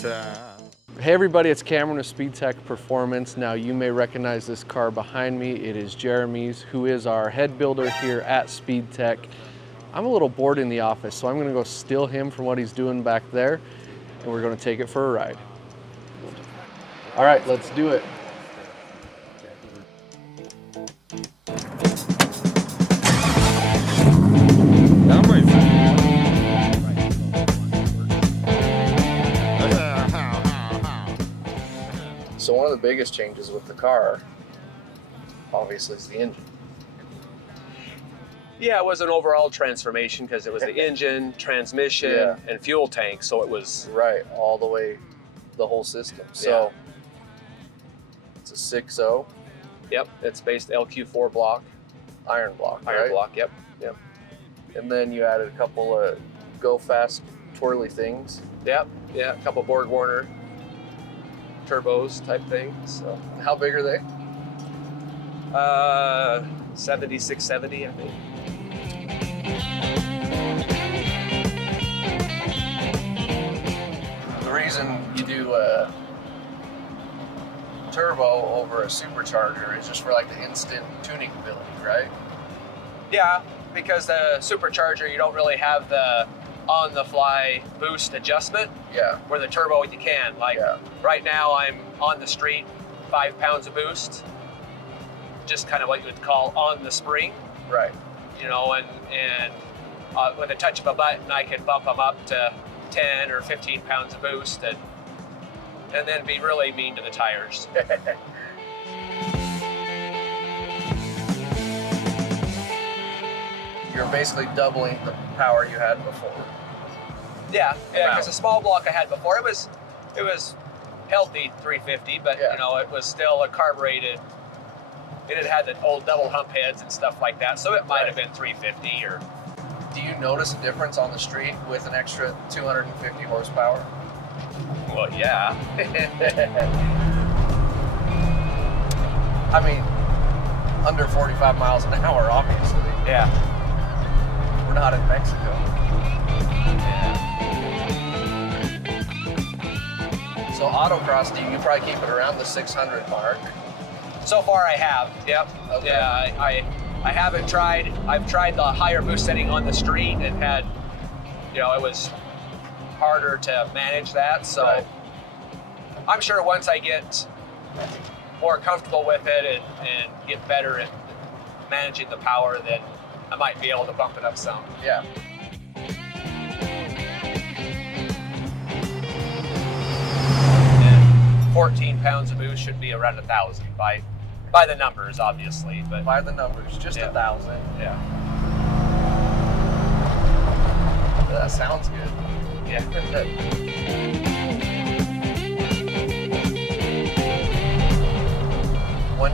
Hey everybody, it's Cameron with Speedtech Performance. Now you may recognize this car behind me. It is Jeremy's, who is our head builder here at Speedtech. I'm a little bored in the office, so I'm gonna go steal him from what he's doing back there, and we're gonna take it for a ride. All right, let's do it. So one of the biggest changes with the car, obviously, is the engine. Yeah, it was an overall transformation because it was the engine, transmission, and fuel tank. So it was right all the way, the whole system. So it's a 6.0. Yep, it's based LQ4 block, iron block. Iron block. Yep. And then you added a couple of go fast twirly things. Yep. Yeah, a couple Borg Warner turbos type things. So how big are they? 7670, I think. The reason you do a turbo over a supercharger is just for like the instant tuning ability, right? Yeah, because the supercharger, you don't really have the on-the-fly boost adjustment. Yeah. Where the turbo you can. Like right now, I'm on the street, 5 pounds of boost, just kind of what you would call on the spring. Right. You know, and with a touch of a button, I can bump them up to 10 or 15 pounds of boost, and then be really mean to the tires. You're basically doubling the power you had before. Yeah, because the small block I had before, it was healthy 350, but you know, it was still a carbureted. It had the old double hump heads and stuff like that, so it might have been 350 or. Do you notice a difference on the street with an extra 250 horsepower? Well, yeah. I mean, under 45 miles an hour, obviously. Yeah. We're not in Mexico. So Autocross, you can probably keep it around the 600 mark. So far I have, yep. Okay. Yeah, I haven't tried, I've tried the higher boost setting on the street and had, you know, it was harder to manage that. So I'm sure once I get more comfortable with it and get better at managing the power, then I might be able to bump it up some. Yeah. And 14 pounds of boost should be around 1,000 by the numbers, obviously. But by the numbers, just 1,000. Yeah. That sounds good. Yeah. When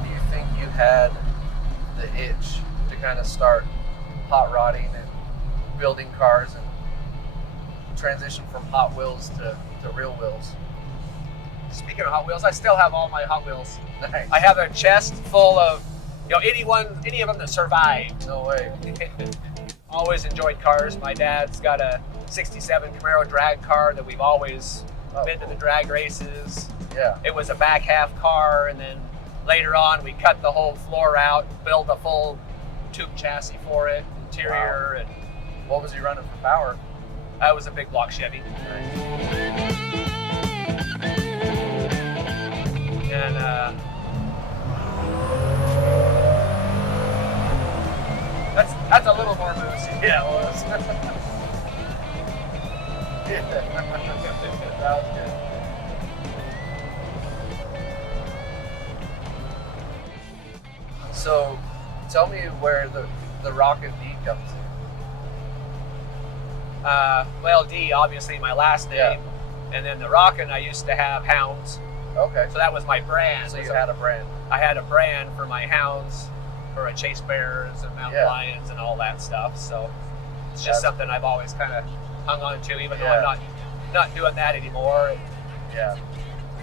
do you think you had the itch to kind of start hot rodding and building cars and transition from Hot Wheels to real wheels? Speaking of Hot Wheels, I still have all my Hot Wheels. Nice. I have a chest full of, you know, any of them that survived. No way. Always enjoyed cars. My dad's got a 67 Camaro drag car that we've always been to the drag races. Yeah. It was a back half car, and then later on we cut the whole floor out, built a full tube chassis for it, interior. Wow. And what was he running for power? That was a big block Chevy. Nice. And that's a little more boost. Yeah, it was. That was good. So, tell me where the Rocket D comes in. Well, D, obviously my last name, and then the Rockin' I used to have Hounds. Okay. So that was my brand. So you had a brand. I had a brand for my Hounds, for a Chase Bears and Mountain Lions and all that stuff. So it's just something I've always kind of hung on to, even though I'm not doing that anymore. Yeah,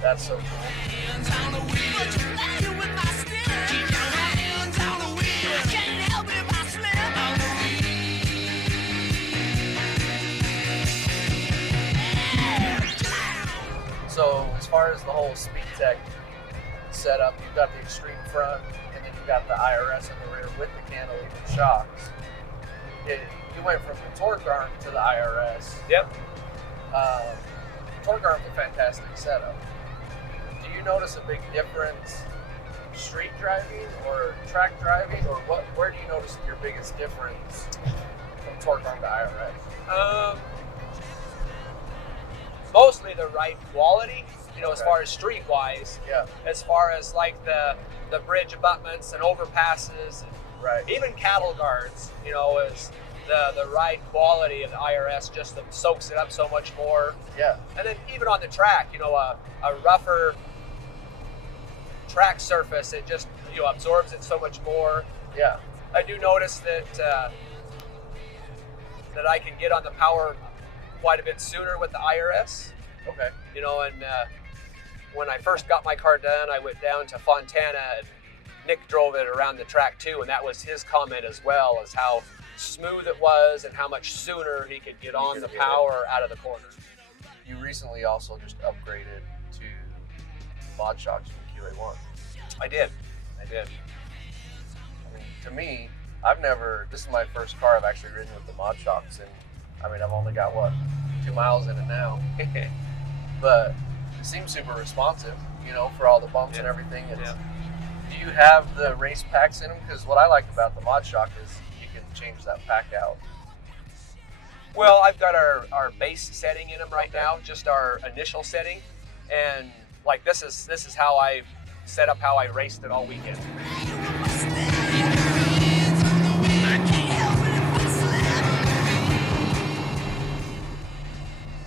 that's so cool. far as the whole Speedtech setup, you've got the extreme front, and then you've got the IRS in the rear with the cantilever shocks. You went from the torque arm to the IRS. Yep. Torque arm's a fantastic setup. Do you notice a big difference street driving or track driving, or where do you notice your biggest difference from torque arm to IRS? Mostly the ride quality, you know, Okay. as far as street wise. Yeah. As far as like the bridge abutments and overpasses, and Right. even cattle guards, you know, is the ride quality of the IRS just soaks it up so much more. Yeah. And then even on the track, you know, a rougher track surface, it just, you know, absorbs it so much more. Yeah. I do notice that that I can get on the power quite a bit sooner with the IRS. Okay. You know, and when I first got my car done, I went down to Fontana, and Nick drove it around the track too, and that was his comment as well, as how smooth it was and how much sooner he could get on the power out of the corner. You recently also just upgraded to mod shocks from QA1. I did. I mean, to me, this is my first car I've actually ridden with the mod shocks, and I mean, I've only got, 2 miles in it now. But it seems super responsive, you know, for all the bumps and everything. Do you have the race packs in them? Because what I like about the mod shock is you can change that pack out. Well, I've got our base setting in them right now, just our initial setting, and like this is how I set up how I raced it all weekend.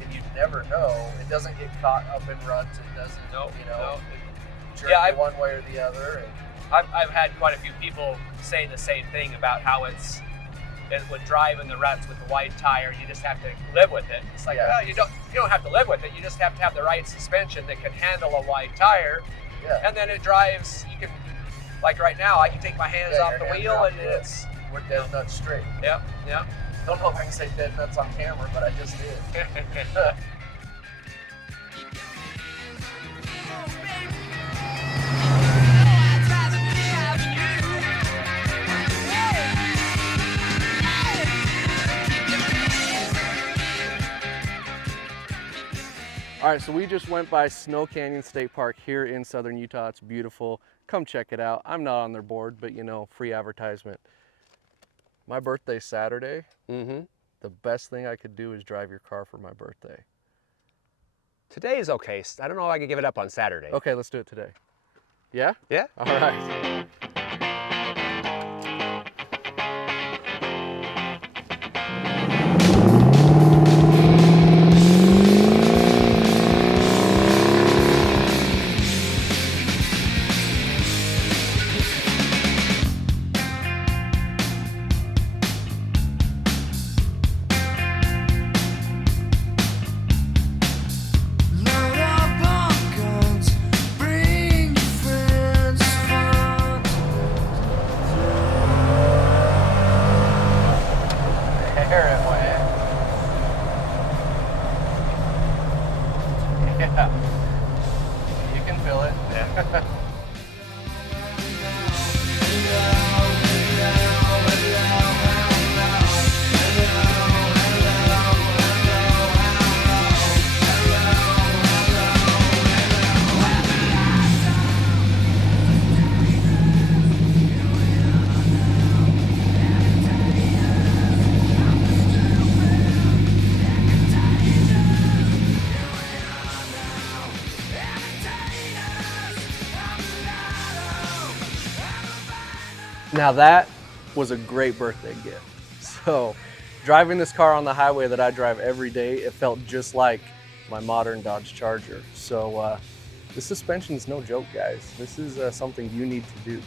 And you never know. It doesn't get caught up in ruts. It doesn't, jerk you one way or the other. And I've had quite a few people say the same thing about how it would drive in the ruts with the wide tire. You just have to live with it. It's like, well, you don't have to live with it. You just have to have the right suspension that can handle a wide tire. Yeah. And then it drives. You can, like right now, I can take my hands off the wheel, and it's we're dead nuts straight. Yep. Don't know if I can say dead nuts on camera, but I just did. All right, so we just went by Snow Canyon State Park here in southern Utah. It's beautiful. Come check it out. I'm not on their board, but you know, free advertisement. My birthday's Saturday. The best thing I could do is drive your car for my birthday. Today is okay. I don't know if I could give it up on Saturday. Okay, let's do it today. Yeah? Yeah? All right. Yeah, you can feel it. Yeah. Now that was a great birthday gift. So driving this car on the highway that I drive every day, it felt just like my modern Dodge Charger. So this suspension is no joke, guys. This is something you need to do.